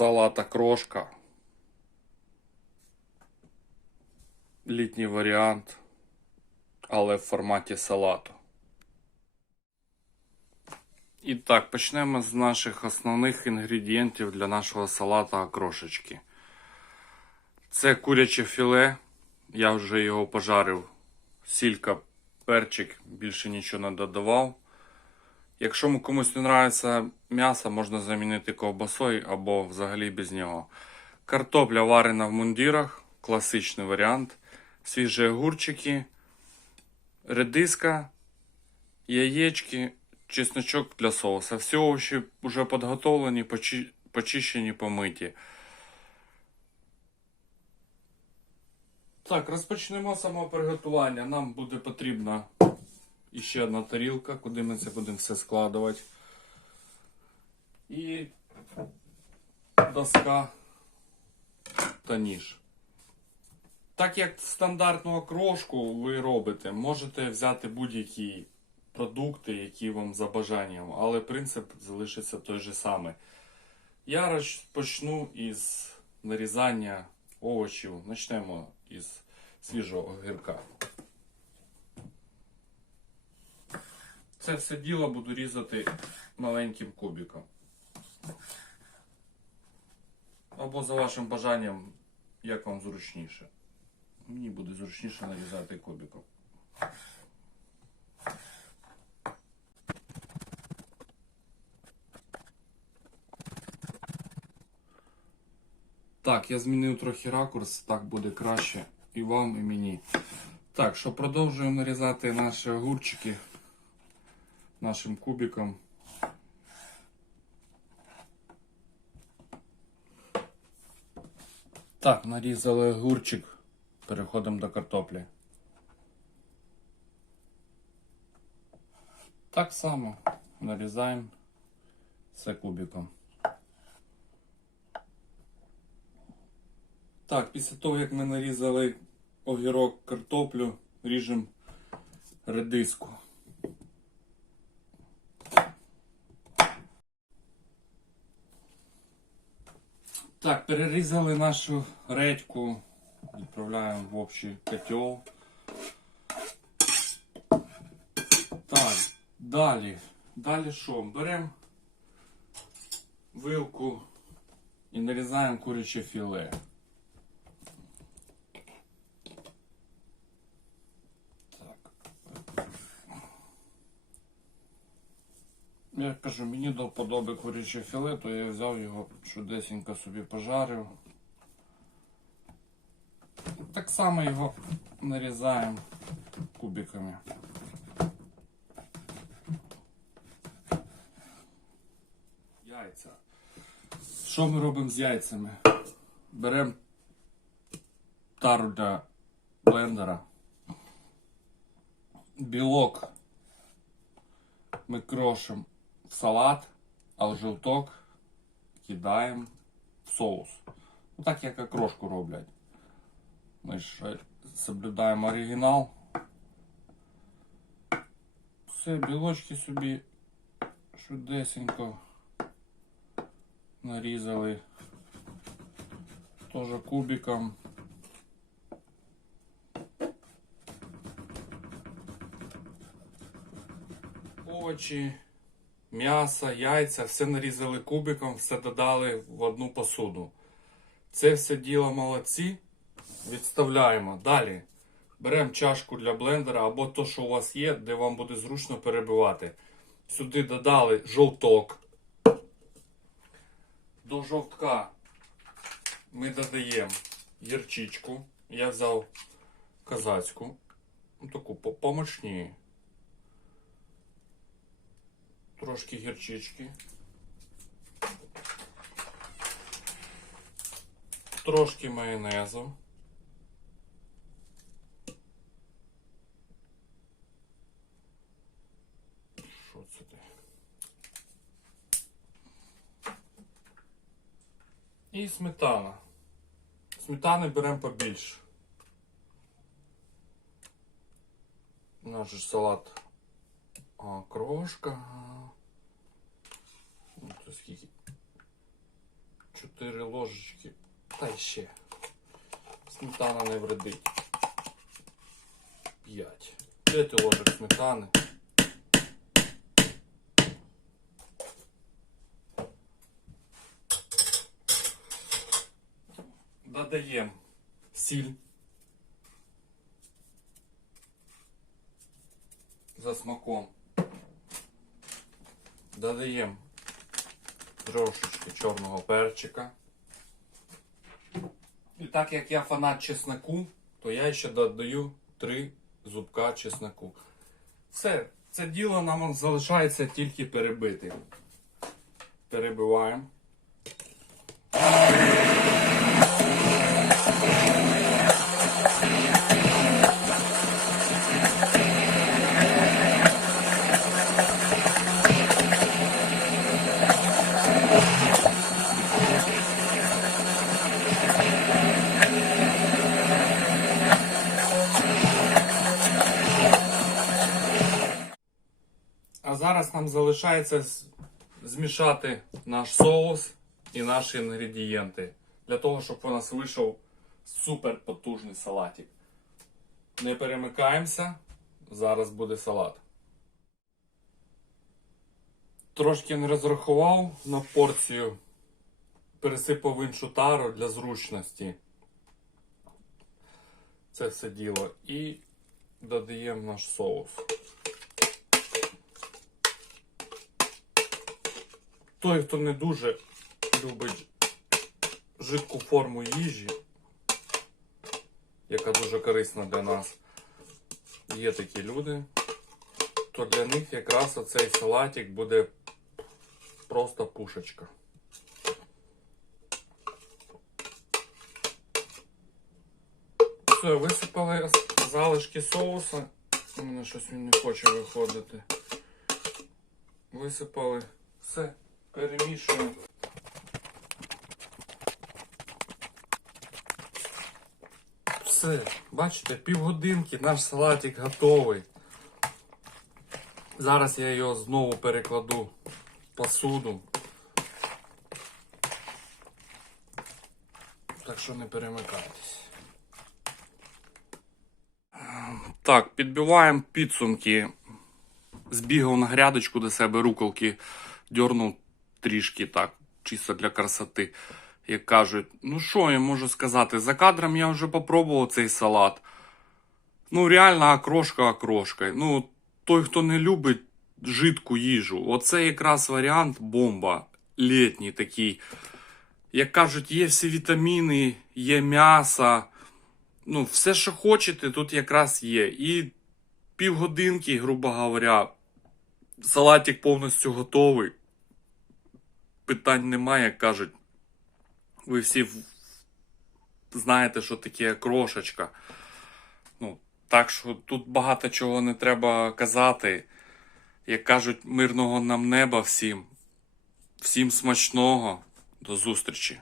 Салата крошка. Літній варіант, але в форматі салату. І так, почнемо з наших основних інгредієнтів для нашого салата окрошечки. Це куряче філе. Я вже його пожарив. Сілька, перчик, більше нічого не додавав. Якщо комусь не подобається м'ясо, можна замінити ковбасою або взагалі без нього. Картопля варена в мундірах, класичний варіант. Свіжі огурчики, редиска, яєчки, чесночок для соуса. Всі овочі вже підготовлені, почи- почищені, помиті. Так, розпочнемо само приготування. Нам буде потрібна іще одна тарілка, куди ми це будемо все складувати. І доска та ніж. Так як стандартну окрошку ви робите, можете взяти будь-які продукти, які вам за бажанням, але принцип залишиться той же самий. Я розпочну із нарізання овочів. Почнемо із свіжого огірка. Це все діло буду різати маленьким кубиком. Або за вашим бажанням, як вам зручніше. Мені буде зручніше нарізати кубиком. Так, я змінив трохи ракурс, так буде краще і вам, і мені. Так, що продовжуємо нарізати наші огурчики нашим кубиком. Так, нарізали огурчик. Переходимо до картоплі. Так само нарізаємо все кубиком. Так, після того, як ми нарізали огірок картоплю, ріжемо редиску. Так, перерізали нашу редьку, відправляємо в общий котел. Так, далі. Далі що? Беремо вилку і нарізаємо куряче філе. Я кажу, мені до вподоби куряче філе, то я взяв його чудесенько собі пожарив. Так само його нарізаємо кубиками. Яйця. Що ми робимо з яйцями? Беремо тару для блендера. Білок ми крошимо в салат, а жовток кидаємо в соус. Ну так як окрошку роблять. Ми ж соблюдаємо оригінал. Все, білочки собі швидесенько нарізали. Теж кубиком. Овочі, м'ясо, яйця, все нарізали кубиком, все додали в одну посуду. Це все діло молодці. Відставляємо. Далі беремо чашку для блендера або то, що у вас є, де вам буде зручно перебивати. Сюди додали жовток. До жовтка ми додаємо гірчичку. Я взяв казацьку. Ну, таку по- помощніше. Трошки гірчички. Трошки майонезу. Що це ти? І сметана. Сметани беремо побільше. Наш салат а, крошка. Ну, це скільки? 4 ложечки. Та й ще. Сметана не вредить. 5. 5 ложок сметани. Додаємо сіль. За смаком. Додаємо трошечки чорного перчика. І так як я фанат чесноку, то я ще додаю 3 зубка чесноку. Все, це діло нам залишається тільки перебити. Перебиваємо. А зараз нам залишається змішати наш соус і наші інгредієнти. Для того, щоб у нас вийшов супер потужний салатик. Не перемикаємося. Зараз буде салат. Трошки не розрахував на порцію. Пересипав іншу тару для зручності. Це все діло. І додаємо наш соус. Той, хто не дуже любить жидку форму їжі, яка дуже корисна для нас, є такі люди, то для них якраз оцей салатик буде просто пушечка. Все, висипали залишки соуса. У мене щось він не хоче виходити. Висипали все, перемішуємо. Все, бачите, півгодинки наш салатик готовий. Зараз я його знову перекладу в посуду. Так що не перемикайтесь. Так, підбиваємо підсумки. Збігав на грядочку до себе руколки, дьорнув трішки так, чисто для красоти. Як кажуть, ну що я можу сказати, за кадром я вже попробував цей салат. Ну, реально, окрошка окрошкою. Ну, той, хто не любить жидку їжу, оце якраз варіант бомба. Літній такий. Як кажуть, є всі вітаміни, є м'ясо. Ну, все, що хочете, тут якраз є. І півгодинки, грубо говоря, салатик повністю готовий. Питань немає, кажуть. Ви всі знаєте, що таке крошечка. Ну, так що тут багато чого не треба казати. Як кажуть, мирного нам неба всім. Всім смачного. До зустрічі.